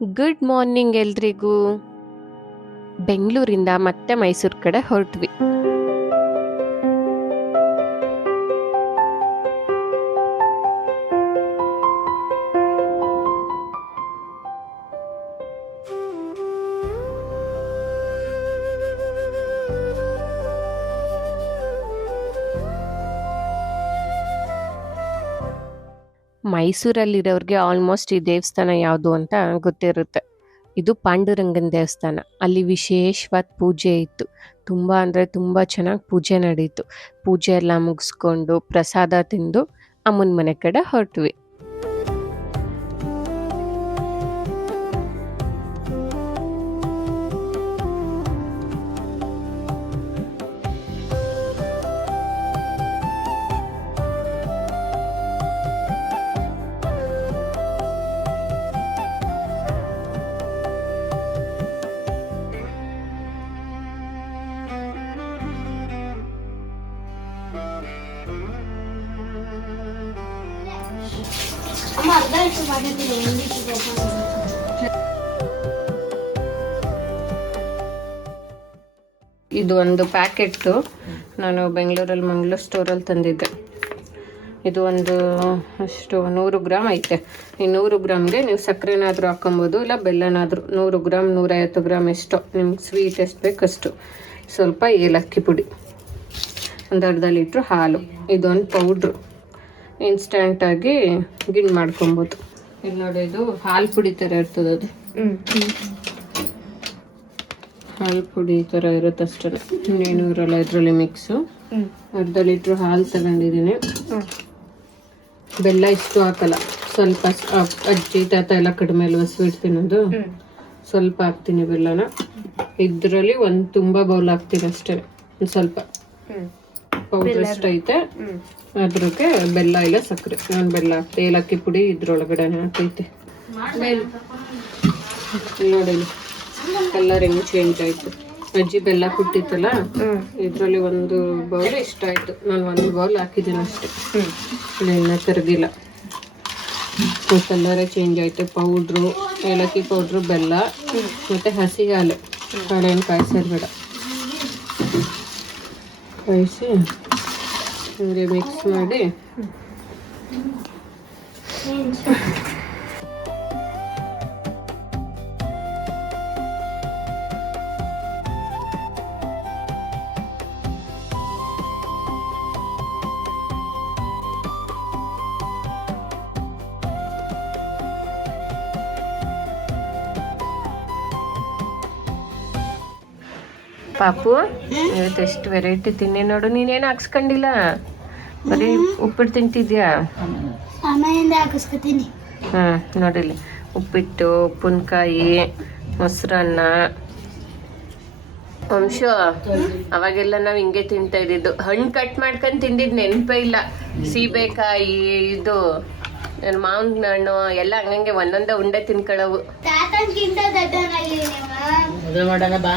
Good morning ಎಲ್ರಿಗೂ. ಬೆಂಗಳೂರಿಂದ ಮತ್ತೆ ಮೈಸೂರು ಕಡೆ ಹೊರಟ್ವಿ. ಮೈಸೂರಲ್ಲಿರೋರಿಗೆ ಆಲ್ಮೋಸ್ಟ್ ಈ ದೇವಸ್ಥಾನ ಯಾವುದು ಅಂತ ಗೊತ್ತಿರುತ್ತೆ. ಇದು ಪಾಂಡುರಂಗನ ದೇವಸ್ಥಾನ. ಅಲ್ಲಿ ವಿಶೇಷವಾದ ಪೂಜೆ ಇತ್ತು. ತುಂಬ ಅಂದರೆ ತುಂಬ ಚೆನ್ನಾಗಿ ಪೂಜೆ ನಡೀತು. ಪೂಜೆ ಎಲ್ಲ ಮುಗಿಸ್ಕೊಂಡು ಪ್ರಸಾದ ತಿಂದು ಅಮ್ಮನ ಮನೆ ಕಡೆ ಹೊರಟ್ವಿ. ಇದು ಒಂದು ಪ್ಯಾಕೆಟ್ಟು ನಾನು ಬೆಂಗಳೂರಲ್ಲಿ ಮಂಗಳೂರು ಸ್ಟೋರಲ್ಲಿ ತಂದಿದ್ದೆ. ಇದು ಒಂದು ಅಷ್ಟು 100 ಗ್ರಾಮ್ ಐತೆ. ಈ 100 ಗ್ರಾಮ್ಗೆ ನೀವು ಸಕ್ಕರೆನಾದರೂ ಹಾಕೊಬೋದು, ಇಲ್ಲ ಬೆಲ್ಲನಾದರೂ. 100 ಗ್ರಾಮ್ 150 ಗ್ರಾಮ್ ಎಷ್ಟೋ ನಿಮ್ಗೆ ಸ್ವೀಟ್ ಎಷ್ಟು ಬೇಕಷ್ಟು. ಸ್ವಲ್ಪ ಏಲಕ್ಕಿ ಪುಡಿ, ಒಂದು ಅರ್ಧ ಲೀಟ್ರ್ ಹಾಲು. ಇದೊಂದು ಪೌಡ್ರು ಇನ್ಸ್ಟಂಟಾಗಿ ಗಿಣ್ ಮಾಡ್ಕೊಬೋದು. ಇದು ನೋಡಿ, ಇದು ಹಾಲು ಪುಡಿ ಥರ ಇರ್ತದೆ. ಅದು ಹಾಲು ಪುಡಿ ಥರ ಇರುತ್ತೆ ಅಷ್ಟೇ, ಇನ್ನೇನು ಇರಲ್ಲ ಇದರಲ್ಲಿ ಮಿಕ್ಸು. ಅರ್ಧ ಲೀಟ್ರ್ ಹಾಲು ತಗೊಂಡಿದ್ದೀನಿ. ಬೆಲ್ಲ ಇಷ್ಟು ಹಾಕಲ್ಲ, ಸ್ವಲ್ಪ. ಅಜ್ಜಿ ತಾತ ಎಲ್ಲ ಕಡಿಮೆ ಅಲ್ವಾ ಸ್ವೀಟ್ ತಿನ್ನೋದು, ಸ್ವಲ್ಪ ಹಾಕ್ತೀನಿ ಬೆಲ್ಲನ. ಇದರಲ್ಲಿ ಒಂದು ತುಂಬ ಬೌಲ್ ಹಾಕ್ತೀನಿ ಅಷ್ಟೇ, ಒಂದು ಸ್ವಲ್ಪ ಪೌಡರ್ ಅಷ್ಟೈತೆ. ಅದ್ರಕ್ಕೆ ಬೆಲ್ಲ ಇಲ್ಲ ಸಕ್ಕರೆ. ನಾನು ಬೆಲ್ಲ ಹಾಕ್ತೆ, ಏಲಕ್ಕಿ ಪುಡಿ ಇದ್ರೊಳಗಡೆ ಹಾಕೈತೆ. ನೋಡಿ ಕಲರ್ ಹೆಂಗ್ ಚೇಂಜ್ ಆಯ್ತು. ಅಜ್ಜಿ ಬೆಲ್ಲ ಕೊಟ್ಟಿತ್ತಲ್ಲ, ಇದ್ರಲ್ಲಿ ಒಂದು ಬೌಲ್ ಇಷ್ಟ ಆಯ್ತು. ನಾನು ಒಂದು ಬೌಲ್ ಹಾಕಿದ್ದೀನಿ ಅಷ್ಟೇ, ಎಣ್ಣೆ ಕರಗಿಲ್ಲ. ಕಲರೇ ಚೇಂಜ್ ಆಯ್ತು. ಪೌಡ್ರು, ಏಲಕ್ಕಿ ಪೌಡ್ರು, ಬೆಲ್ಲ ಮತ್ತೆ ಹಸಿ ಹಾಲು. ಹಾಲೇನು ಕಾಯಿಸೋದು ಬೇಡ, ಕಾಯಿಸಿ ಹಂಗೆ ಮಿಕ್ಸ್ ಮಾಡಿ ಪಾಪು, ಇವತ್ತು ಎಷ್ಟು ವೆರೈಟಿ ತಿನ್ನಿ ನೋಡು. ನೀನೇನು ಹಾಕ್ಸ್ಕೊಂಡಿಲ್ಲ, ಬರೀ ಉಪ್ಪಿಟ್ಟು ತಿಂತಿದ್ಯಾ? ನೋಡಿಲಿ, ಉಪ್ಪಿಟ್ಟು, ಉಪ್ಪಿನಕಾಯಿ, ಮೊಸರನ್ನ. ವಂಶ, ಅವಾಗೆಲ್ಲ ನಾವು ಹಿಂಗೆ ತಿಂತಾ ಇದ್ದಿದ್ದು. ಹಣ್ಣು ಕಟ್ ಮಾಡ್ಕೊಂಡು ತಿಂದಿದ್ದು ನೆನಪೇ ಇಲ್ಲ. ಸೀಬೆಕಾಯಿ, ಇದು ಮಾವಿನ ಹಣ್ಣು ಎಲ್ಲ ಹಂಗಂಗೆ ಒಂದೊಂದೇ ಉಂಡೆ ತಿನ್ಕೊಳ್ಳವು. ಬಾ.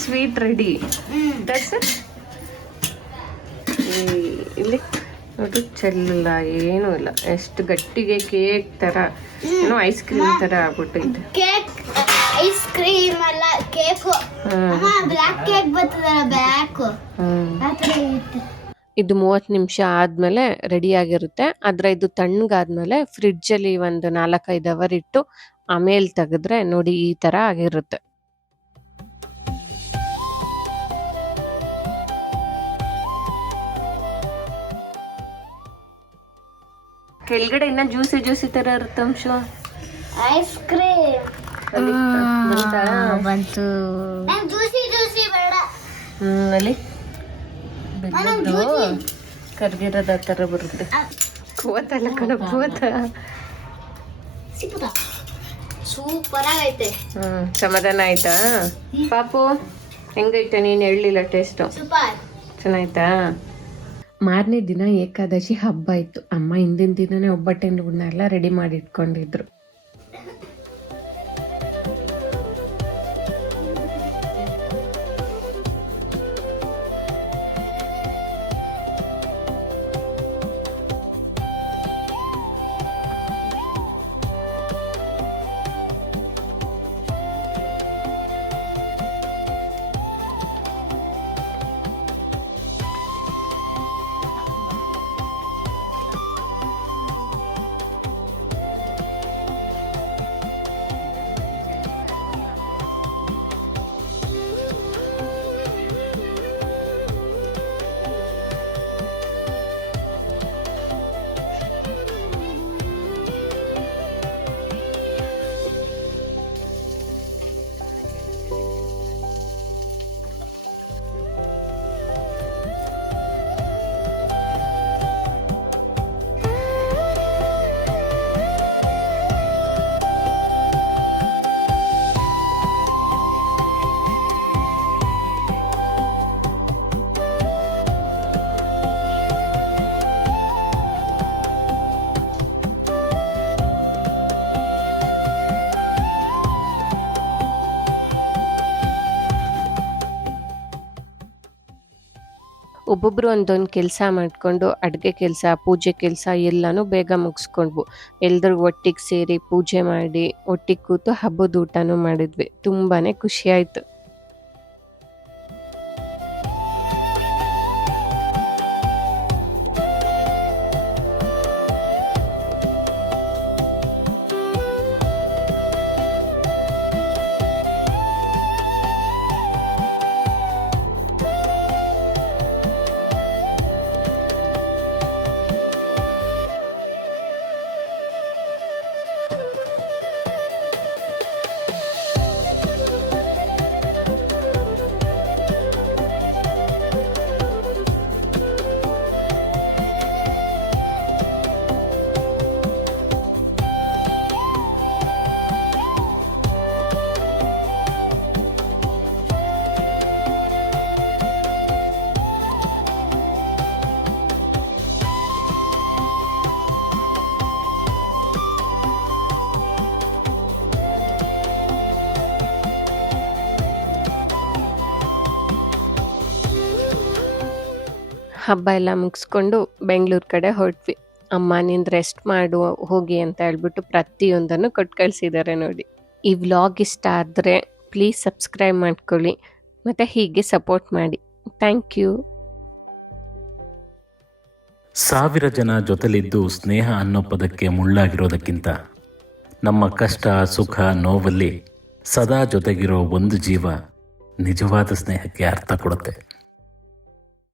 Sweet ready. ಇಲ್ಲಿ ನೋಡಿ, ಚೆಲ್ಲ ಏನೂ ಇಲ್ಲ. ಎಷ್ಟು ಗಟ್ಟಿಗೆ ಕೇಕ್ ತರ, ಏನೋ ಐಸ್ ಕ್ರೀಮ್ ತರ ಆಗ್ಬಿಟ್ಟೈತೆ. ಐಸ್ ಕ್ರೀಮ್ ಅಲ್ಲ, ಕೇಕು. ಬ್ಲಾಕ್ ಕೇಕ್ ಬರ್ತದಲ್ಲ, ಬ್ಲಾಕ್. ಇದು 30 ನಿಮಿಷ ಆದ್ಮೇಲೆ ರೆಡಿ ಆಗಿರುತ್ತೆ. ಆದ್ರೆ ಇದು ತಣ್ಣಗಾದ್ಮೇಲೆ ಫ್ರಿಡ್ಜಲ್ಲಿ ಒಂದು 4-5 ಅವರ್ ಇಟ್ಟು ಆಮೇಲೆ ತೆಗೆದ್ರೆ ನೋಡಿ ಈ ತರ ಆಗಿರುತ್ತೆ. ಕೆಳಗಡೆ ಇನ್ನ ಜ್ಯೂಸಿ ಜ್ಯೂಸಿ ತರ ಇರುತ್ತೆ ಅಂಶ. ಐಸ್ ಕ್ರೀಮ್ ಬಂತು. ಅಲ್ಲಿ ಬೆಲ್ಲದ್ದು ಕರ್ಗಿರೋದ ತರ ಬರುತ್ತೆ. ಕೂವತ್ತಲ್ಲ ಕಣ, ಕೂವತ್ತ ಸೂಪರ್ ಆಗೈತೆ. ಸಮಾಧಾನ ಆಯ್ತಾ ಪಾಪು? ಹೆಂಗೈತೆ? ನೀನು ಹೇಳಲಿಲ್ಲ ಟೇಸ್ಟು. ಚೆನ್ನಾಯ್ತಾ? ಮಾರನೇ ದಿನ ಏಕಾದಶಿ ಹಬ್ಬ ಇತ್ತು. ಅಮ್ಮ ಹಿಂದಿನ ದಿನನೇ ಒಬ್ಬಟ್ಟೆಲ್ಲ ರೆಡಿ ಮಾಡಿ ಇಟ್ಕೊಂಡಿದ್ರು. ಒಬ್ಬೊಬ್ಬರು ಒಂದೊಂದು ಕೆಲಸ ಮಾಡಿಕೊಂಡು ಅಡುಗೆ ಕೆಲಸ ಪೂಜೆ ಕೆಲಸ ಎಲ್ಲನೂ ಬೇಗ ಮುಗಿಸ್ಕೊಂಡ್ವು. ಎಲ್ರೂ ಒಟ್ಟಿಗೆ ಸೇರಿ ಪೂಜೆ ಮಾಡಿ ಒಟ್ಟಿಗೆ ಕೂತು ಹಬ್ಬದ ಊಟನೂ ಮಾಡಿದ್ವಿ. ತುಂಬಾ ಖುಷಿಯಾಯಿತು. ಹಬ್ಬ ಎಲ್ಲ ಮುಗಿಸ್ಕೊಂಡು ಬೆಂಗಳೂರು ಕಡೆ ಹೊರಟ್ವಿ. ಅಮ್ಮ ನೀನು ರೆಸ್ಟ್ ಮಾಡು ಹೋಗಿ ಅಂತ ಹೇಳ್ಬಿಟ್ಟು ಪ್ರತಿಯೊಂದನ್ನು ಕೊಟ್ಟು ಕಳಿಸಿದ್ದಾರೆ ನೋಡಿ. ಈ ವ್ಲಾಗ್ ಇಷ್ಟ ಆದರೆ ಪ್ಲೀಸ್ ಸಬ್ಸ್ಕ್ರೈಬ್ ಮಾಡ್ಕೊಳ್ಳಿ ಮತ್ತು ಹೀಗೆ ಸಪೋರ್ಟ್ ಮಾಡಿ. Thank you. 1000 ಜನ ಜೊತೆಲಿದ್ದು ಸ್ನೇಹ ಅನ್ನೋ ಪದಕ್ಕೆ ಮುಳ್ಳಾಗಿರೋದಕ್ಕಿಂತ ನಮ್ಮ ಕಷ್ಟ ಸುಖ ನೋವಲ್ಲಿ ಸದಾ ಜೊತೆಗಿರೋ ಒಂದು ಜೀವ ನಿಜವಾದ ಸ್ನೇಹಕ್ಕೆ ಅರ್ಥ ಕೊಡುತ್ತೆ.